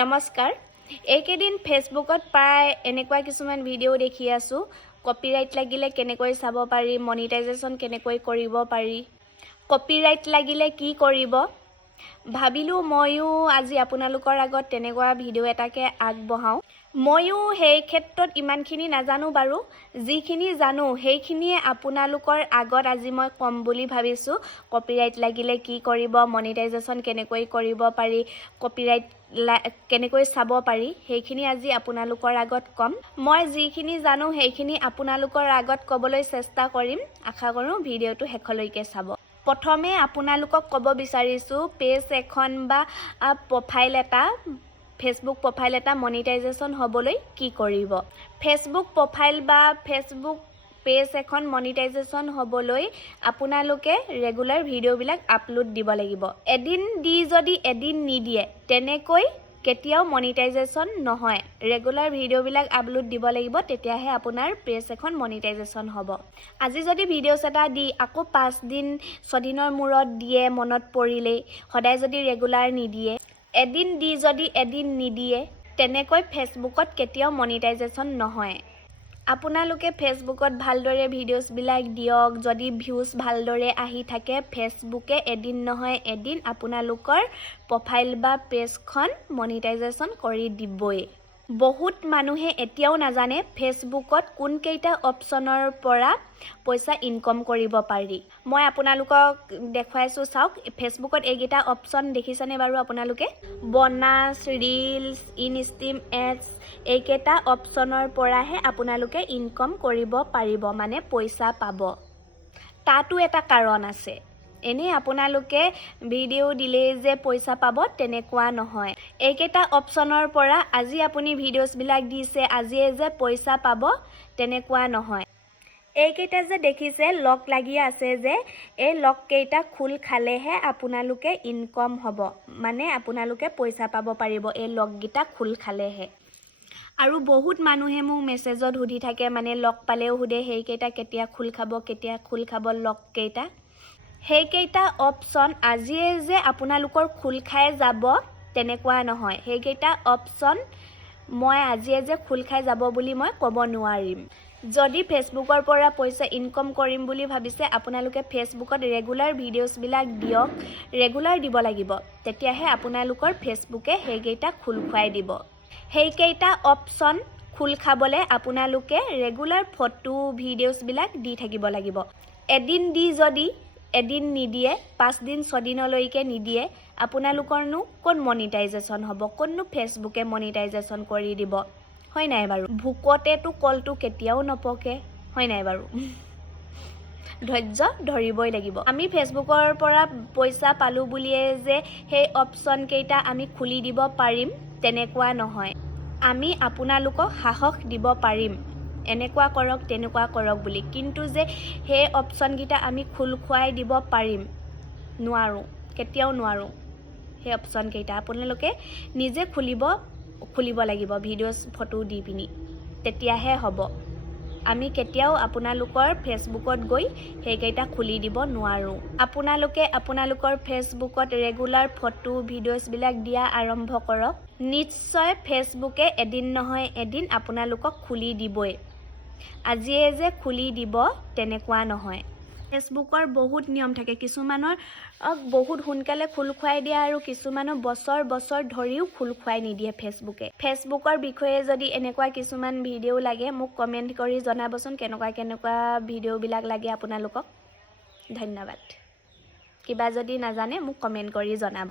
নমস্কাৰ এইকেদিন ফেসবুকত প্ৰায় এনেকুৱা কিছুমান ভিডিও দেখি আছো কপিৰাইট লাগিলে কেনেকৈ চাব পাৰি মনিটাইজেশন কেনেকৈ কৰিব পাৰি কপিৰাইট লাগিলে কি কৰিব ভাবিলো ময়ো আজি আপোনালোকৰ আগত তেনেকুৱা ভিডিও এটাকে আগবঢ়াও ময়ো সেই ক্ষেত্ৰত ইমানখিনি নাজানো বাৰু যিখিনি জানো সেইখিনিয়ে আপোনালোকৰ আগত আজি মই কম বুলি ভাবিছো কপিৰাইট লাগিলে কি কৰিব মনিটাইজেশন কেনেকৈ কৰিব পাৰি কপিৰাইট কেনেকৈ চাব পাৰি সেইখিনি আজি আপোনালোকৰ আগত কম মই যিখিনি জানো সেইখিনি আপোনালোকৰ আগত কবলৈ চেষ্টা কৰিম আশা কৰো ভিডিওটো শেষলৈকে চাব প্ৰথমে আপোনালোকক ক'ব বিচাৰিছো পেজ এখন বা প্ৰোফাইল এটা ফেসবুক প্ৰোফাইল এটা মনিটাইজেশন হ'বলৈ কি কৰিব ফেসবুক প্ৰোফাইল বা ফেসবুক পেজ এখন মনিটাইজেশন হ'বলৈ আপোনালোকে ৰেগুলাৰ ভিডিও বিলাক আপলোড দিব লাগিব এদিন দি যদি এদিন নিদিয়ে তেনেকৈ কেতিয়াও মনিটাইজেশন নহয় ৰেগুলাৰ ভিডিও বিলাক আপলোড দিব লাগিব তেতিয়াহে আপোনাৰ পেজ এখন মনিটাইজেশন হ'ব আজি যদি ভিডিওছ এটা দি আকৌ 5 দিন 6 দিনৰ মূৰত দিয়ে মনত পৰিলে সদায় যদি ৰেগুলাৰ নিদিয়ে এদিন দি যদি এদিন নিদিয়ে তেনেকৈ ফেসবুকত কেতিয়াও মনিটাইজেশন নহয় আপোনালোকে ফেসবুকত ভালদৰে ভিডিওছ বিলাক দিয়ক যদি ভিউজ ভালদৰে আহি থাকে ফেসবুকে এদিন নহয় এদিন আপোনালোকৰ প্ৰোফাইল বা পেজখন মনিটাইজেশন কৰি দিবই বহুত মানুহে এতিয়াও নাজানে ফেসবুকত কোন কেইটা অপচনৰ পৰা পইচা ইনকাম কৰিব পাৰি মই আপোনালোকক দেখুৱাইছো চাওক ফেসবুকত এইকেইটা অপচন দেখিছানে বাৰু আপোনালোকে বনাস ৰিলস ইনষ্ট্ৰীম এডছ এইকেইটা অপচনৰ পৰাহে আপোনালোকে ইনকাম কৰিব পাৰিব মানে পইচা পাব তাতো এটা কাৰণ আছে এনে আপোনালোকে ভিডিও দিলে যে পইচা পাব তেনেকুৱা নহয় এইকেইটা অপচনৰ পৰা আজি আপুনি ভিডিওছ বিলাক দিছে আজিয়ে যে পইচা পাব তেনেকুৱা নহয় এইকেইটা যে দেখিছে লক লাগি আছে যে এই লক কেইটা খুল খালেহে আপোনালোকে ইনকাম হ'ব মানে আপোনালোকে পইচা পাব পাৰিব এই লক গিটা খুল খালেহে আৰু বহুত মানুহে মোক মেছেজত সুধি থাকে মানে লক পালেও সুধে সেইকেইটা কেতিয়া খুল খাব লক কেইটা সেইকেইটা অপচন আজিয়ে যে আপোনালোকৰ খুল খাই যাব তেনেকুৱা নহয় সেইকেইটা অপচন মই আজিয়ে যে খুল খাই যাব বুলি মই ক'ব নোৱাৰিম যদি ফেসবুকৰ পৰা পইচা ইনকাম কৰিম বুলি ভাবিছে আপোনালোকে ফেসবুকত ৰেগুলাৰ ভিডিওছ বিলাক দিয়ক ৰেগুলাৰ দিব লাগিব তেতিয়াহে আপোনালোকৰ ফেসবুকে সেইকেইটা খুল খুৱাই দিব সেইকেইটা অপচন খুল খাবলে আপোনালোকে ৰেগুলাৰ ফটো ভিডিওছ বিলাক দি থাকিব লাগিব এদিন দি যদি এদিন নিদিয়ে 5 দিন 6 দিনলৈকে নিদিয়ে আপোনালোকৰনো কোন মনিটাইজেশন হ'ব কোননো ফেসবুকে মনিটাইজেশন কৰি দিব হয় নাই বাৰু ভুকতেটো কলটো কেতিয়াও নপকে হয় নাই বাৰু ধৈৰ্য ধৰিবই লাগিব আমি ফেসবুকৰ পৰা পইচা পালো বুলিয়ে যে সেই অপচন কেইটা আমি খুলি দিব পাৰিম তেনেকুৱা নহয় আমি আপোনালোকক সাহস দিব পাৰিম এনেকুৱা কৰক তেনেকুৱা কৰক বুলি কিন্তু যে সেই অপচন গিটা আমি খুল খুৱাই দিব পাৰিম নোৱাৰো কেতিয়াও নোৱাৰো সেই অপচন কেইটা আপোনালোকে নিজে খুলিব লাগিব ভিডিওছ ফটো দি পিনি তেতিয়াহে হ'ব আমি কেতিয়াও আপোনালোকৰ ফেসবুকত গৈ সেইকেইটা খুলি দিব নোৱাৰো আপোনালোকে আপোনালোকৰ ফেসবুকত ৰেগুলাৰ ফটো ভিডিওছ বিলাক দিয়া আৰম্ভ কৰক নিশ্চয় ফেসবুকে এদিন নহয় এদিন আপোনালোকক খুলি দিবই আজিয়ে যে খুলি দিব তেনেকুৱা নহয় ফেসবুকৰ বহুত নিয়ম থাকে কিছুমানৰ বহুত সোনকালে খুল খুৱাই দিয়া আৰু কিছুমানৰ বছৰ ধৰিও খুল খুৱাই নিদিয়ে ফেসবুকৰ বিষয়ে যদি এনেকুৱা কিছুমান ভিডিও লাগে মোক কমেন্ট কৰি জনাবচোন কেনেকুৱা ভিডিও বিলাক লাগে আপোনালোকক ধন্যবাদ কিবা যদি নাজানে মোক কমেন্ট কৰি জনাব